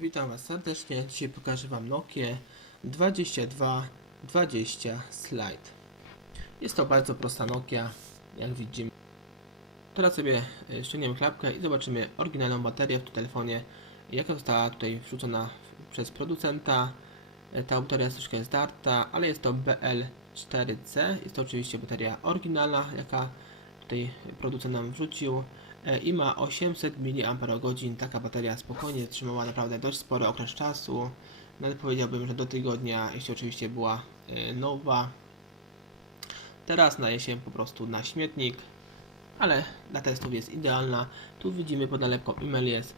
Witam Was serdecznie. Dzisiaj pokażę Wam Nokię 2220 Slide. Jest to bardzo prosta Nokia, jak widzimy. Teraz sobie ściągniemy klapkę i zobaczymy oryginalną baterię w tym telefonie, jaka została tutaj wrzucona przez producenta. Ta bateria jest troszkę zdarta, ale jest to BL4C. Jest to oczywiście bateria oryginalna, jaka tutaj producent nam wrzucił. I ma 800 mAh. Taka bateria spokojnie trzymała naprawdę dość spory okres czasu. Nawet powiedziałbym, że do tygodnia, jeśli oczywiście była nowa. Teraz nadaje się po prostu na śmietnik, ale dla testów jest idealna. Tu widzimy pod nalepką e-mail jest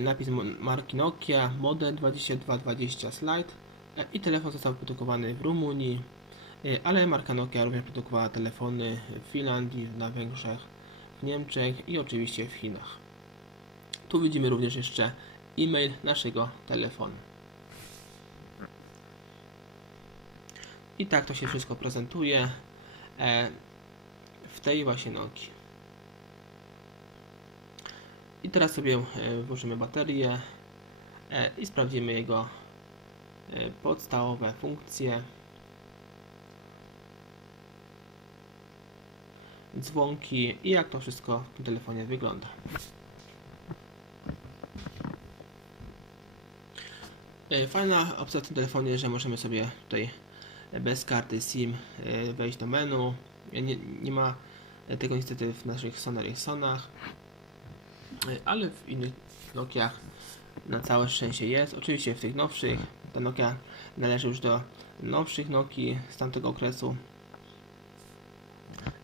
napis marki Nokia model 2220 Slide i telefon został wyprodukowany w Rumunii, ale marka Nokia również produkowała telefony w Finlandii, na Węgrzech, w Niemczech i oczywiście w Chinach. Tu widzimy również jeszcze e-mail naszego telefonu. I tak to się wszystko prezentuje w tej właśnie Nokii. I teraz sobie włożymy baterię i sprawdzimy jego podstawowe funkcje. Dzwonki i jak to wszystko w tym telefonie wygląda. Fajna opcja w tym telefonie, że możemy sobie tutaj bez karty SIM wejść do menu. Nie ma tego niestety w naszych Sony Ericssonach, ale w innych Nokiach na całe szczęście jest. Oczywiście w tych nowszych, ta Nokia należy już do nowszych Nokii z tamtego okresu.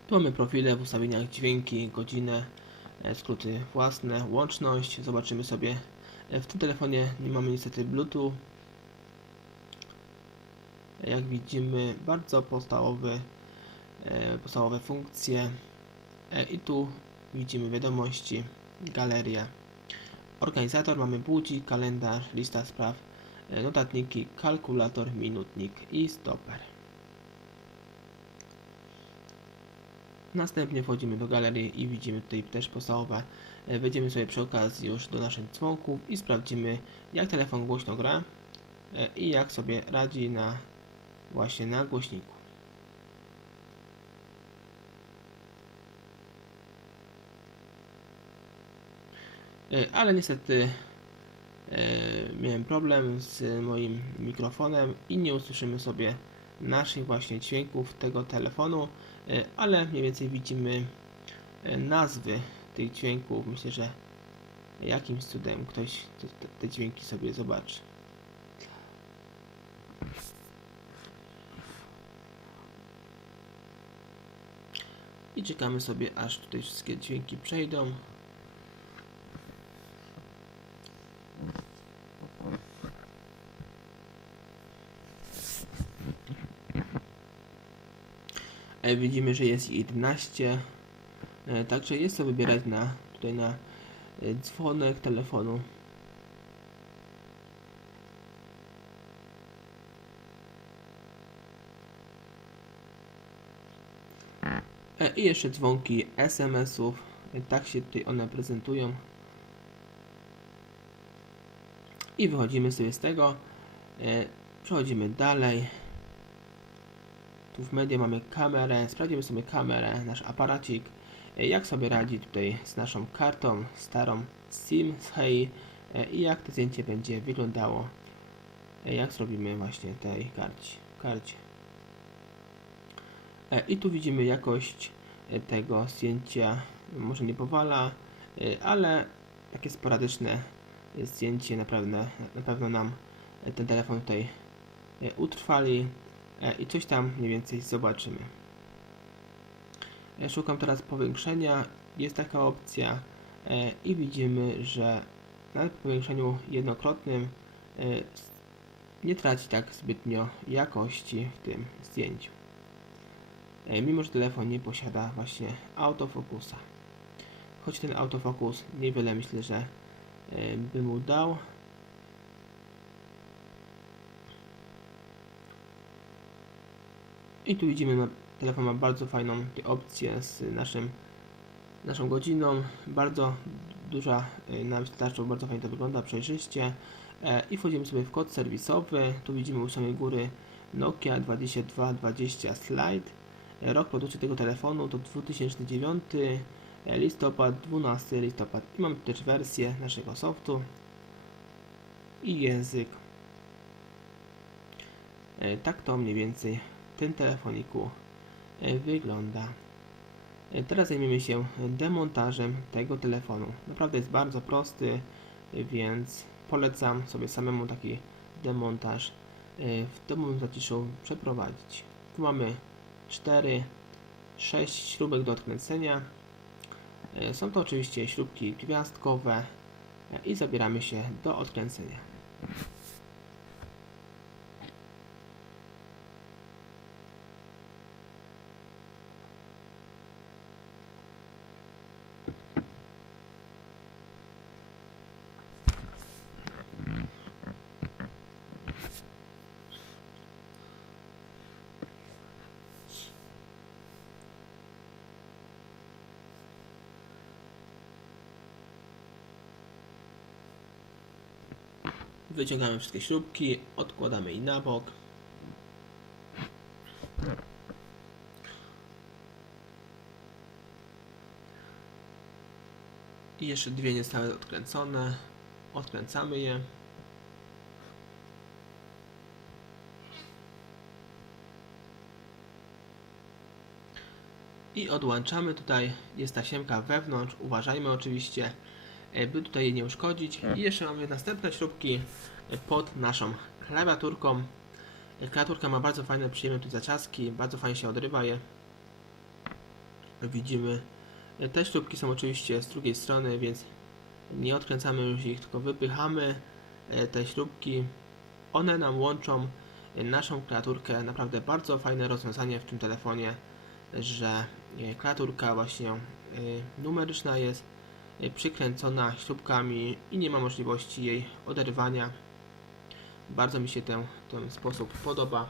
Tu mamy profile w ustawieniach, dźwięki, godzinę, skróty własne, łączność. Zobaczymy sobie. W tym telefonie nie mamy niestety Bluetooth. Jak widzimy, bardzo podstawowe funkcje. I tu widzimy wiadomości, galerię. Organizator mamy budzik, kalendarz, lista spraw, notatniki, kalkulator, minutnik i stoper. Następnie wchodzimy do galerii i widzimy tutaj też podstawowe. Wejdziemy sobie przy okazji już do naszych dzwonków i sprawdzimy, jak telefon głośno gra i jak sobie radzi właśnie na głośniku. Ale niestety miałem problem z moim mikrofonem i nie usłyszymy sobie naszych właśnie dźwięków tego telefonu, ale mniej więcej widzimy nazwy tych dźwięków. Myślę, że jakimś cudem ktoś te dźwięki sobie zobaczy. I czekamy sobie, aż tutaj wszystkie dźwięki przejdą. Widzimy, że jest 11, także jest co wybierać tutaj na dzwonek telefonu. I jeszcze dzwonki SMS-ów, tak się tutaj one prezentują. I wychodzimy sobie z tego, przechodzimy dalej. Tu w media mamy kamerę, sprawdzimy sobie kamerę, nasz aparacik, jak sobie radzi tutaj z naszą kartą starą SIM z HEI i jak to zdjęcie będzie wyglądało, jak zrobimy właśnie tej karcie. I tu widzimy jakość tego zdjęcia, może nie powala, ale takie sporadyczne zdjęcie na pewno nam ten telefon tutaj utrwali i coś tam mniej więcej zobaczymy. Szukam teraz powiększenia, jest taka opcja i widzimy, że nawet po powiększeniu jednokrotnym nie traci tak zbytnio jakości w tym zdjęciu. Mimo że telefon nie posiada właśnie autofokusa. Choć ten autofokus niewiele myślę, że by mu dał. I tu widzimy, telefon ma bardzo fajną opcję z naszą godziną. Bardzo duża na wyświetlaczu, bardzo fajnie to wygląda, przejrzyście. I wchodzimy sobie w kod serwisowy. Tu widzimy u samej góry Nokia 2220 Slide. Rok produkcji tego telefonu to 2009, listopad, 12 listopad. I mamy też wersję naszego softu i język. Tak to mniej więcej w tym telefoniku wygląda. Teraz zajmiemy się demontażem tego telefonu. Naprawdę jest bardzo prosty, więc polecam sobie samemu taki demontaż w domowym zaciszu przeprowadzić. Tu mamy 6 śrubek do odkręcenia. Są to oczywiście śrubki gwiazdkowe i zabieramy się do odkręcenia. Wyciągamy wszystkie śrubki, odkładamy je na bok. I jeszcze dwie niestałe odkręcone. Odkręcamy je. I odłączamy. Tutaj jest tasiemka wewnątrz. Uważajmy oczywiście, by tutaj je nie uszkodzić. I jeszcze mamy następne śrubki pod naszą klawiaturką. Klawiaturka ma bardzo fajne, przyjemne tu zaczaski. Bardzo fajnie się odrywa je. Widzimy. Te śrubki są oczywiście z drugiej strony, więc nie odkręcamy już ich, tylko wypychamy te śrubki. One nam łączą naszą klawiaturkę. Naprawdę bardzo fajne rozwiązanie w tym telefonie, że klawiaturka właśnie numeryczna jest przykręcona śrubkami i nie ma możliwości jej oderwania. Bardzo mi się ten sposób podoba,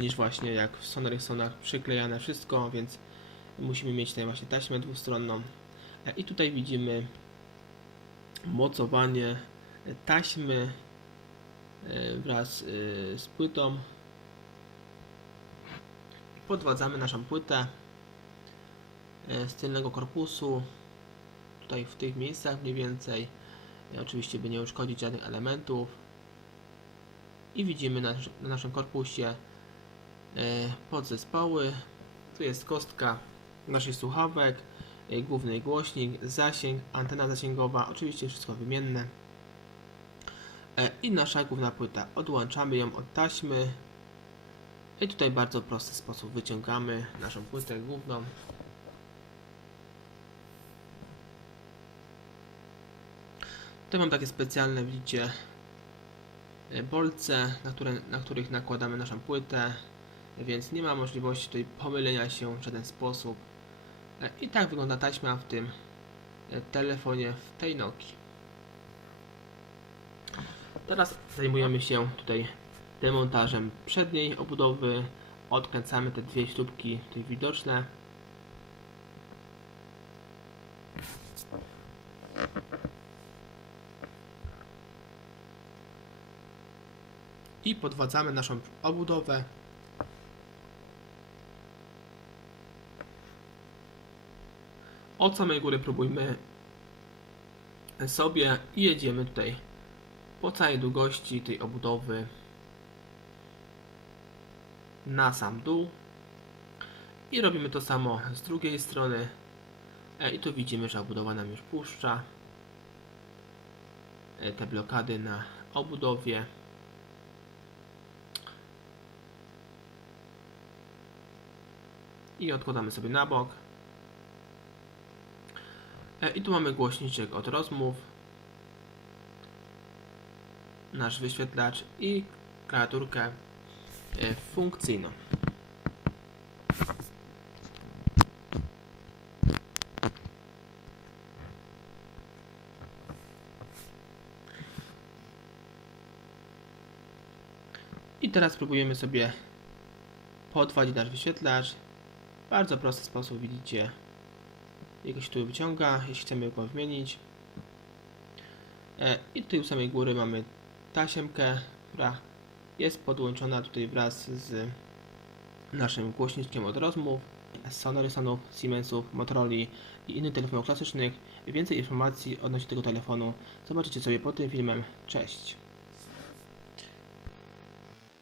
niż właśnie jak w Sony Ericssonach przyklejane wszystko, więc musimy mieć tutaj właśnie taśmę dwustronną. I tutaj widzimy mocowanie taśmy wraz z płytą. Podwadzamy naszą płytę z tylnego korpusu, tutaj w tych miejscach mniej więcej, oczywiście by nie uszkodzić żadnych elementów. I widzimy na naszym korpusie podzespoły. Tu jest kostka naszych słuchawek, główny głośnik, zasięg, antena zasięgowa, oczywiście wszystko wymienne. I nasza główna płyta. Odłączamy ją od taśmy. I tutaj w bardzo prosty sposób wyciągamy naszą płytę główną. Tutaj mam takie specjalne, widzicie, bolce, na których nakładamy naszą płytę, więc nie ma możliwości tutaj pomylenia się w żaden sposób. I tak wygląda taśma w tym telefonie, w tej Nokii. Teraz zajmujemy się tutaj demontażem przedniej obudowy. Odkręcamy te dwie śrubki tutaj widoczne. I podwadzamy naszą obudowę. Od samej góry próbujmy sobie i jedziemy tutaj po całej długości tej obudowy na sam dół. I robimy to samo z drugiej strony. I tu widzimy, że obudowa nam już puszcza te blokady na obudowie. I odkładamy sobie na bok. I tu mamy głośniczek od rozmów, nasz wyświetlacz i klawiaturkę funkcyjną. I teraz spróbujemy sobie podwadzić nasz wyświetlacz. W bardzo prosty sposób, widzicie. jego się tu wyciąga, jeśli chcemy go wymienić. I tutaj u samej góry mamy tasiemkę, która jest podłączona tutaj wraz z naszym głośniczkiem od rozmów, z Sonorisanów, Siemensów, Motorola i innych telefonów klasycznych. Więcej informacji odnośnie tego telefonu zobaczycie sobie pod tym filmem. Cześć!